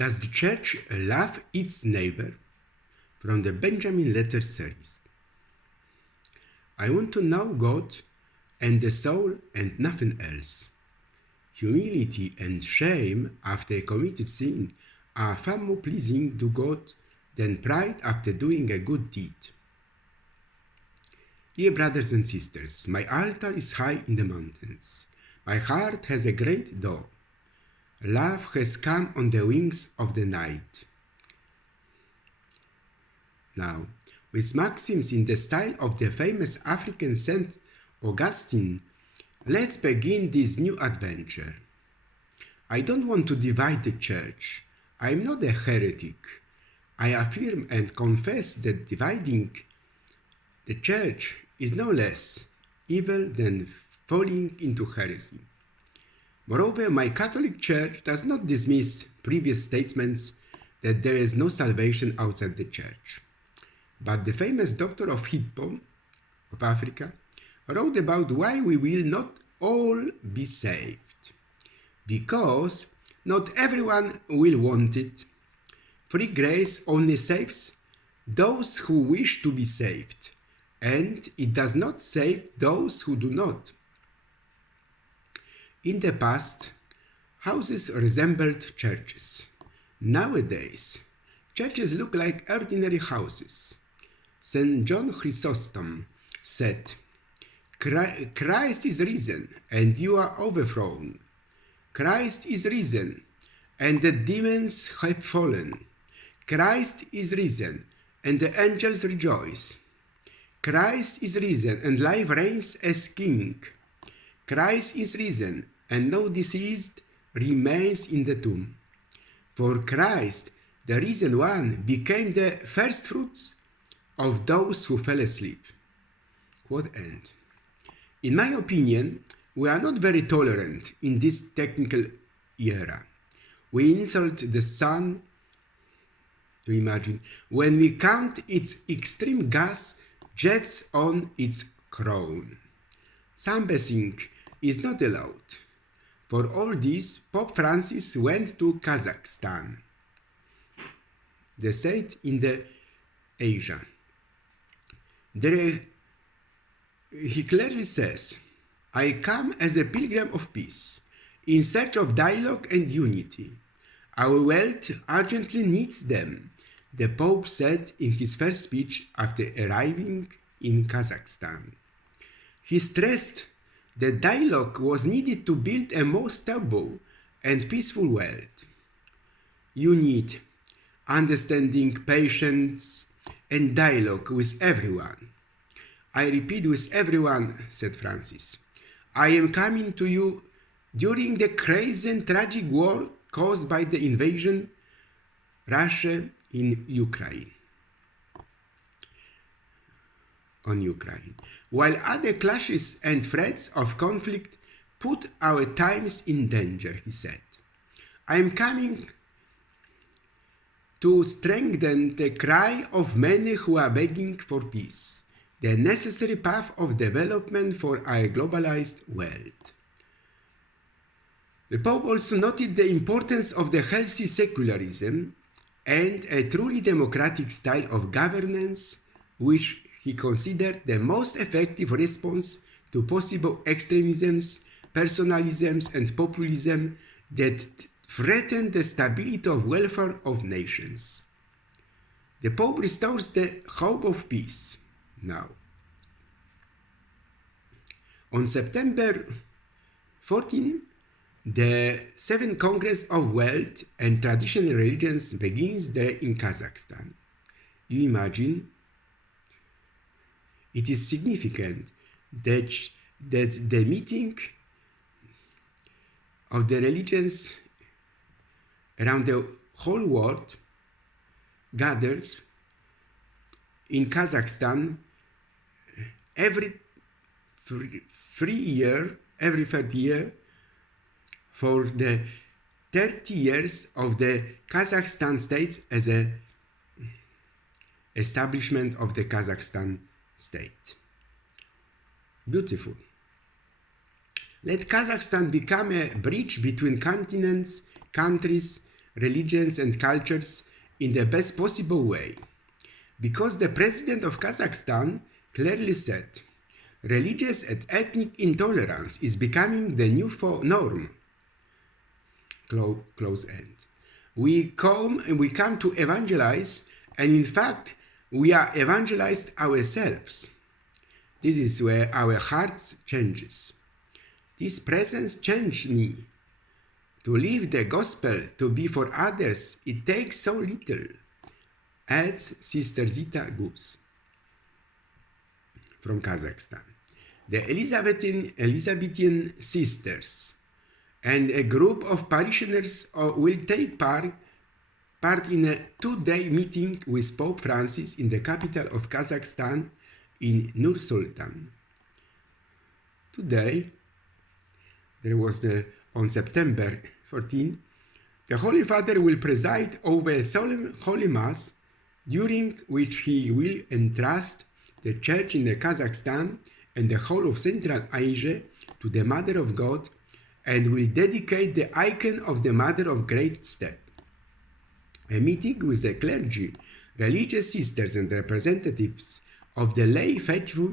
Does the church love its neighbor? From the Benjamin Letter series. I want to know God and the soul and nothing else. Humility and shame after a committed sin are far more pleasing to God than pride after doing a good deed. Dear brothers and sisters, my altar is high in the mountains. My heart has a great door. Love has come on the wings of the night. Now, with maxims in the style of the famous African Saint Augustine, let's begin this new adventure. I don't want to divide the church. I am not a heretic. I affirm and confess that dividing the church is no less evil than falling into heresy. Moreover, my Catholic Church does not dismiss previous statements that there is no salvation outside the church. But the famous Doctor of Hippo of Africa wrote about why we will not all be saved. Because not everyone will want it. Free grace only saves those who wish to be saved, and it does not save those who do not. In the past, houses resembled churches. Nowadays, churches look like ordinary houses. St. John Chrysostom said, Christ is risen, and you are overthrown. Christ is risen, and the demons have fallen. Christ is risen, and the angels rejoice. Christ is risen, and life reigns as King. Christ is risen, and no deceased remains in the tomb. For Christ, the risen one, became the firstfruits of those who fell asleep. Quote end. In my opinion, we are not very tolerant in this technical era. We insult the sun, to imagine, when we count its extreme gas jets on its crown. Sunbathing is not allowed. For all this, Pope Francis went to Kazakhstan, the state in the Asia. There he clearly says, I come as a pilgrim of peace, in search of dialogue and unity. Our world urgently needs them, the Pope said in his first speech after arriving in Kazakhstan. He stressed that dialogue was needed to build a more stable and peaceful world. You need understanding, patience, and dialogue with everyone. I repeat, with everyone, said Francis. I am coming to you during the crazy and tragic war caused by the invasion Russia in Ukraine. On Ukraine, while other clashes and threats of conflict put our times in danger, he said. I am coming to strengthen the cry of many who are begging for peace, the necessary path of development for our globalized world. The Pope also noted the importance of the healthy secularism and a truly democratic style of governance, which he considered the most effective response to possible extremisms, personalisms, and populism that threaten the stability of welfare of nations. The Pope restores the hope of peace. Now, on September 14, the 7th Congress of World and Traditional Religions begins there in Kazakhstan. You imagine? It is significant that the meeting of the religions around the whole world gathered in Kazakhstan every third year for the 30 years of the Kazakhstan states as an establishment of the Kazakhstan state. Beautiful. Let Kazakhstan become a bridge between continents, countries, religions and cultures in the best possible way. Because the president of Kazakhstan clearly said, religious and ethnic intolerance is becoming the new norm. Close end. We come to evangelize, and in fact, we are evangelized ourselves. This is where our hearts changes. This presence changed me. To live the gospel, to be for others, it takes so little, adds Sister Zita Gus from Kazakhstan. The Elizabethan sisters and a group of parishioners will take part in a 2-day meeting with Pope Francis in the capital of Kazakhstan in Nur-Sultan. Today, on September 14, the Holy Father will preside over a solemn Holy Mass, during which he will entrust the Church in Kazakhstan and the whole of Central Asia to the Mother of God, and will dedicate the icon of the Mother of Great Step. A meeting with the clergy, religious sisters and representatives of the lay faithful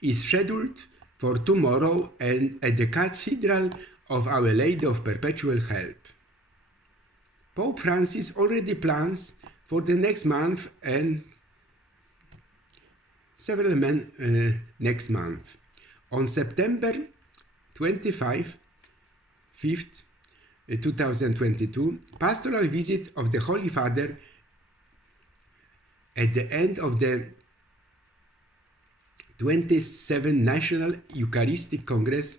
is scheduled for tomorrow and at the Cathedral of Our Lady of Perpetual Help. Pope Francis already plans for the next month and several next month. On September 25, 5th, 2022, pastoral visit of the Holy Father at the end of the 27th National Eucharistic Congress.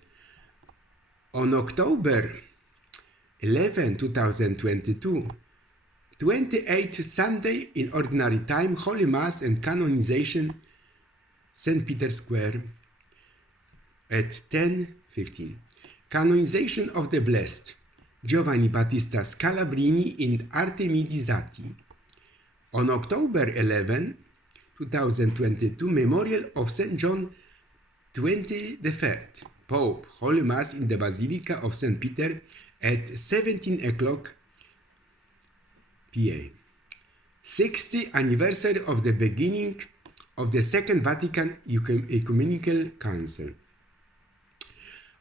On October 11, 2022, 28th Sunday in Ordinary Time, Holy Mass and Canonization, St. Peter's Square at 10:15. Canonization of the Blessed, Giovanni Battista Scalabrini and Artemidi Zatti. On October 11, 2022, Memorial of St. John XXIII, Pope, Holy Mass in the Basilica of St. Peter at 17 o'clock p.m. 60th anniversary of the beginning of the Second Vatican Ecumenical Council.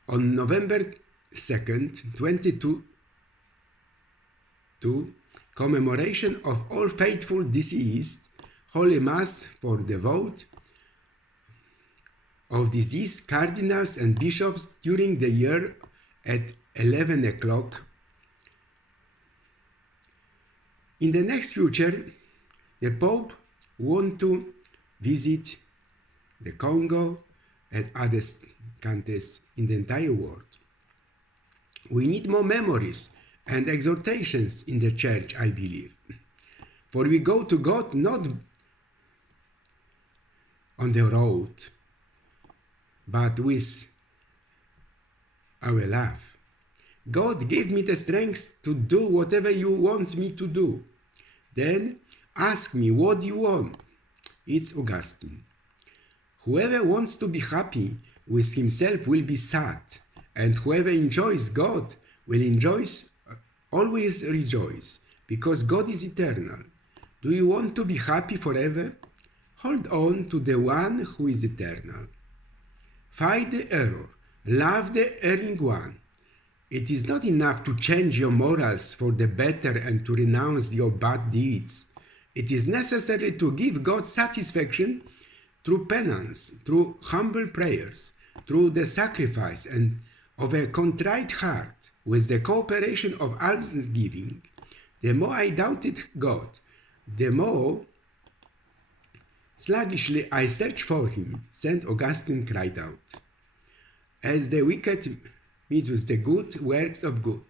On November 2nd, 2022, commemoration of All Faithful Deceased, Holy Mass for the vote of deceased cardinals and bishops during the year at 11 o'clock. In the next future, the Pope wants to visit the Congo and other countries in the entire world. We need more memories and exhortations in the Church, I believe. For we go to God not on the road, but with our love. God gave me the strength to do whatever you want me to do. Then ask me, what do you want? It's Augustine. Whoever wants to be happy with himself will be sad, and whoever enjoys God will always rejoice, because God is eternal. Do you want to be happy forever? Hold on to the one who is eternal. Fight the error, love the erring one. It is not enough to change your morals for the better and to renounce your bad deeds. It is necessary to give God satisfaction through penance, through humble prayers, through the sacrifice and of a contrite heart, with the cooperation of almsgiving. The more I doubted God, the more sluggishly I searched for him, St. Augustine cried out. As the wicked meets with the good works of good.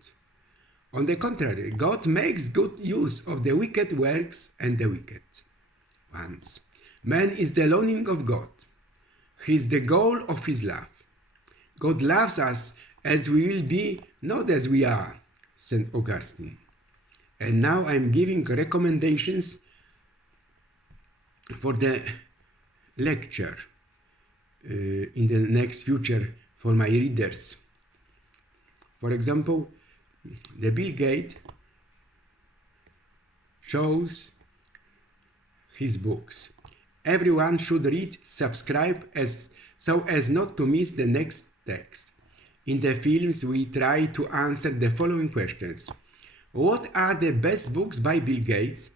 On the contrary, God makes good use of the wicked works and the wicked ones. Man is the longing of God. He is the goal of his love. God loves us as we will be, not as we are, St. Augustine. And now I am giving recommendations for the lecture in the next future for my readers. For example, the Bill Gates chose his books. Everyone should read, subscribe so as not to miss the next text. In the films, we try to answer the following questions. What are the best books by Bill Gates?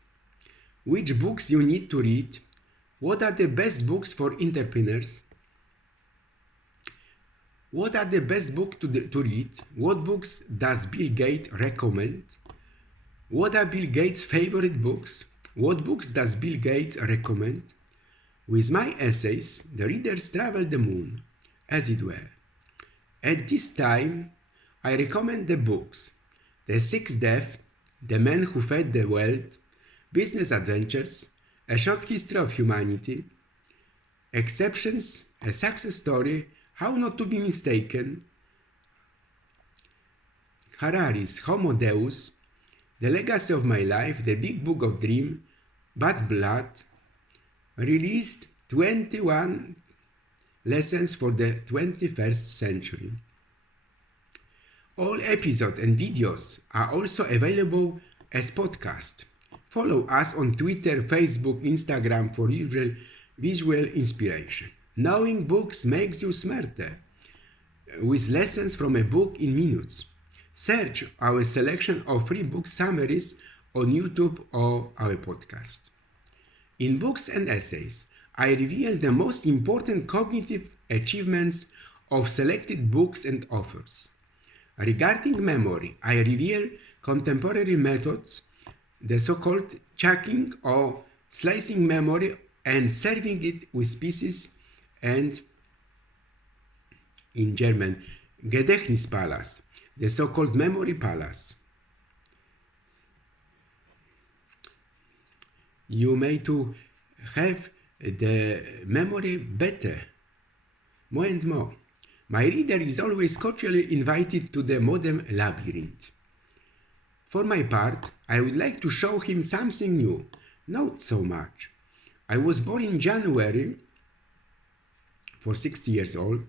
Which books you need to read? What are the best books for entrepreneurs? What are the best books to read? What books does Bill Gates recommend? What are Bill Gates' favorite books? What books does Bill Gates recommend? With my essays, the readers travel the moon, as it were. At this time, I recommend the books The Sixth Death, The Man Who Fed the World, Business Adventures, A Short History of Humanity, Exceptions, A Success Story, How Not to Be Mistaken, Harari's Homo Deus, The Legacy of My Life, The Big Book of Dream, Bad Blood, released 21 lessons for the 21st century. All episodes and videos are also available as podcast. Follow us on Twitter, Facebook, Instagram for visual inspiration. Knowing books makes you smarter, with lessons from a book in minutes. Search our selection of free book summaries on YouTube or our podcast. In Books and Essays, I reveal the most important cognitive achievements of selected books and authors. Regarding memory, I reveal contemporary methods, the so-called chunking or slicing memory and serving it with pieces, and in German, Gedächtnispalast, the so-called memory palace. You may to have the memory better, more and more. My reader is always cordially invited to the modern labyrinth. For my part, I would like to show him something new, not so much. I was born in January, for 60 years old,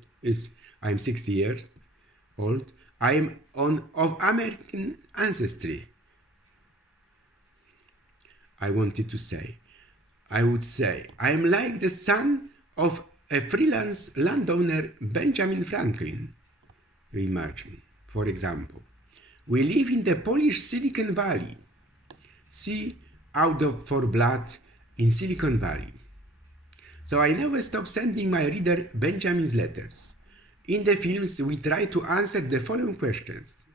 I'm 60 years old. I am of American ancestry. I would say, I am like the son of a freelance landowner, Benjamin Franklin. Imagine, for example, we live in the Polish Silicon Valley. See Out for Blood in Silicon Valley. So I never stop sending my reader Benjamin's letters. In the films, we try to answer the following questions.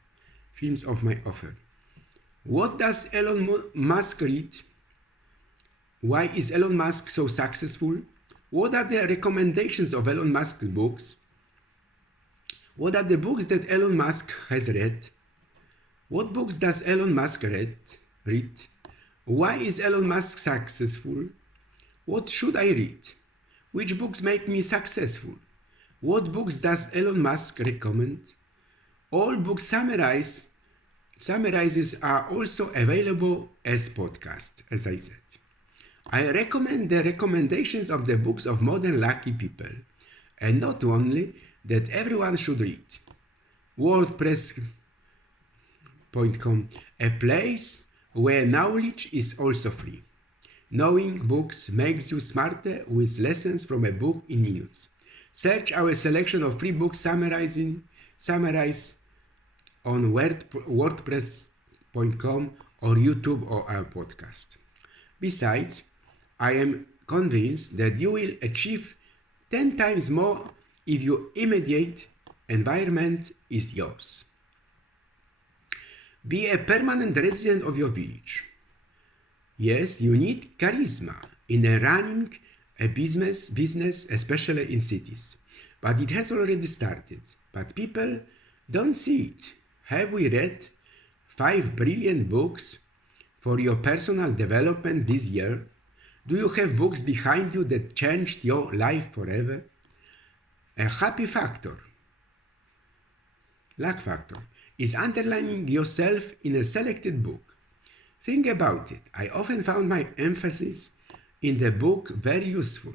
Films of my author. What does Elon Musk read? Why is Elon Musk so successful? What are the recommendations of Elon Musk's books? What are the books that Elon Musk has read? What books does Elon Musk read? Why is Elon Musk successful? What should I read? Which books make me successful? What books does Elon Musk recommend? All book summarizes are also available as podcast, as I said. I recommend the recommendations of the books of modern lucky people, and not only that everyone should read. WordPress.com, a place where knowledge is also free. Knowing books makes you smarter with lessons from a book in minutes. Search our selection of free books summarize on WordPress.com or YouTube or our podcast. Besides, I am convinced that you will achieve 10 times more if your immediate environment is yours. Be a permanent resident of your village. Yes, you need charisma in running a business, especially in cities. But it has already started. But people don't see it. Have we read 5 brilliant books for your personal development this year? Do you have books behind you that changed your life forever? A happy factor, luck factor, is underlining yourself in a selected book. Think about it. I often found my emphasis in the book very useful,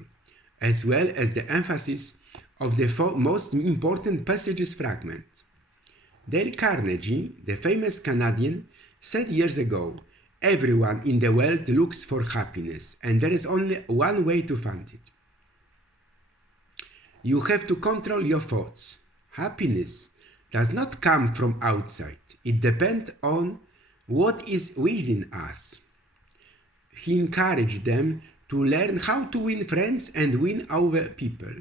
as well as the emphasis of the most important passages fragment. Dale Carnegie, the famous Canadian, said years ago, Everyone in the world looks for happiness, and there is only one way to find it. You have to control your thoughts. Happiness does not come from outside. It depends on what is within us. He encouraged them to learn how to win friends and win over people.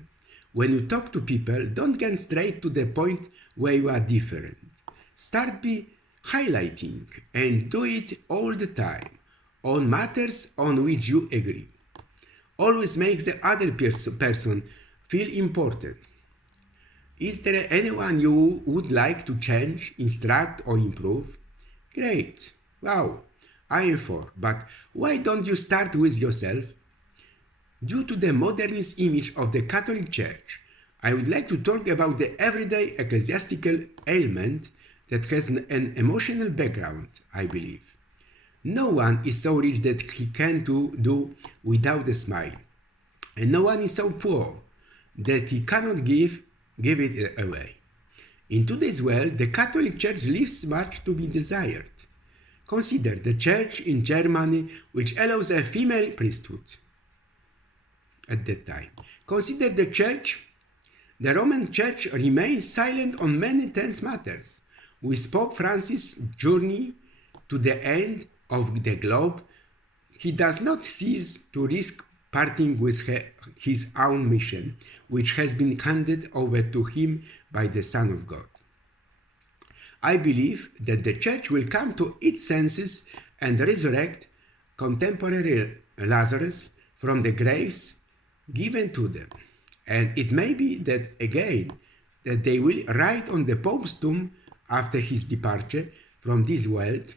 When you talk to people, don't get straight to the point where you are different. Start by highlighting, and do it all the time, on matters on which you agree. Always make the other person feel important. Is there anyone you would like to change, instruct, or improve? Great. Wow. I am for. But why don't you start with yourself? Due to the modernist image of the Catholic Church, I would like to talk about the everyday ecclesiastical ailment that has an emotional background, I believe. No one is so rich that he can do without a smile. And no one is so poor that he cannot give it away. In today's world, the Catholic Church leaves much to be desired. Consider the church in Germany, which allows a female priesthood at that time. Consider the church. The Roman Church remains silent on many tense matters. With Pope Francis' journey to the end of the globe, he does not cease to risk parting with his own mission, which has been handed over to him by the Son of God. I believe that the Church will come to its senses and resurrect contemporary Lazarus from the graves given to them. And it may be that again, that they will write on the Pope's tomb after his departure from this world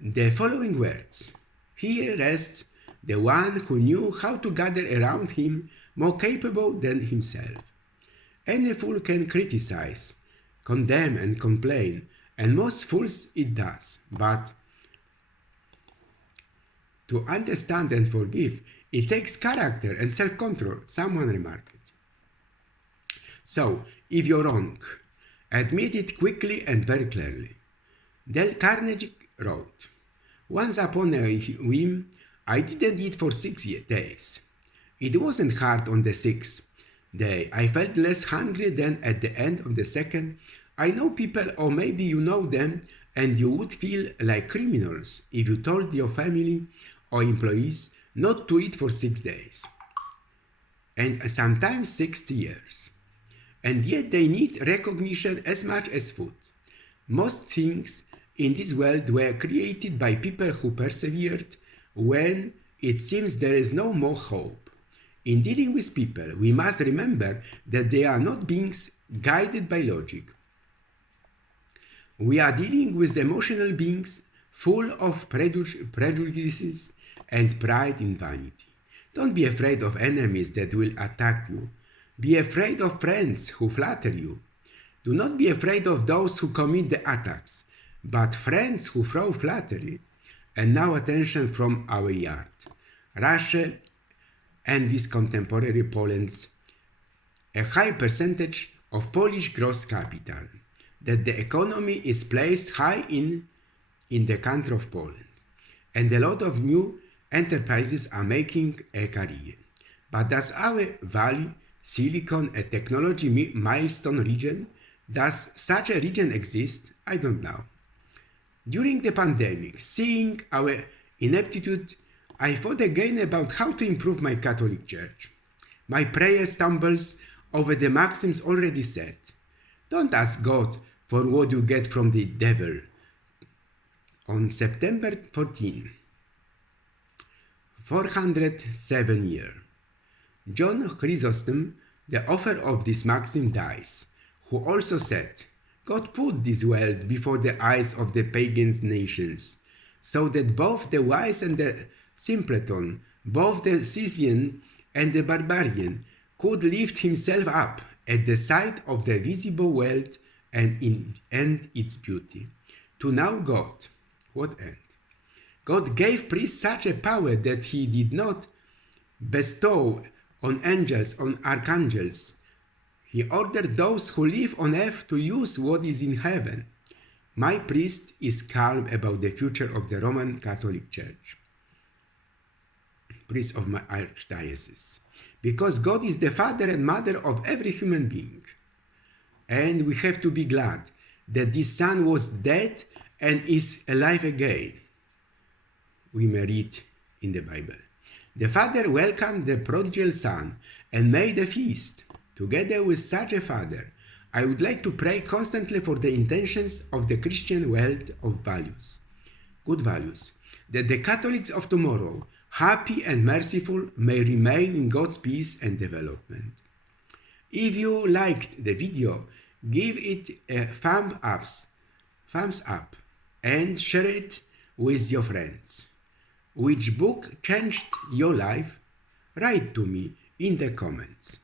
the following words: "Here rests the one who knew how to gather around him more capable than himself." Any fool can criticize, condemn, and complain, and most fools it does. But to understand and forgive, it takes character and self-control, someone remarked. So, if you're wrong, admit it quickly and very clearly. Dale Carnegie wrote, "Once upon a whim, I didn't eat for 6 days. It wasn't hard on the 6th day. I felt less hungry than at the end of the 2nd. I know people, or maybe you know them, and you would feel like criminals if you told your family or employees not to eat for 6 days, and sometimes 60 years. And yet they need recognition as much as food. Most things in this world were created by people who persevered when it seems there is no more hope. In dealing with people, we must remember that they are not beings guided by logic. We are dealing with emotional beings full of prejudices and pride in vanity. Don't be afraid of enemies that will attack you. Be afraid of friends who flatter you. Do not be afraid of those who commit the attacks, but friends who throw flattery. And now attention from our yard. Russia envies contemporary Poland's a high percentage of Polish gross capital, that the economy is placed high in the country of Poland, and a lot of new enterprises are making a career. But does our Valley, Silicon, a technology milestone region, does such a region exist? I don't know. During the pandemic, seeing our ineptitude, I thought again about how to improve my Catholic Church. My prayer stumbles over the maxims already set. Don't ask God for what you get from the devil. On September 14, 407 year, John Chrysostom, the author of this maxim, dies, who also said, God put this world before the eyes of the pagan nations, so that both the wise and the simpleton, both the Scythian and the barbarian, could lift himself up at the sight of the visible world and its beauty. To know God, what end? God gave priests such a power that he did not bestow on angels, on archangels. He ordered those who live on earth to use what is in heaven. My priest is calm about the future of the Roman Catholic Church, priest of my archdiocese, because God is the father and mother of every human being. And we have to be glad that this son was dead and is alive again. We may read in the Bible. The father welcomed the prodigal son and made a feast. Together with such a father, I would like to pray constantly for the intentions of the Christian world of values, good values, that the Catholics of tomorrow, happy and merciful, may remain in God's peace and development. If you liked the video, give it a thumbs up and share it with your friends. Which book changed your life? Write to me in the comments.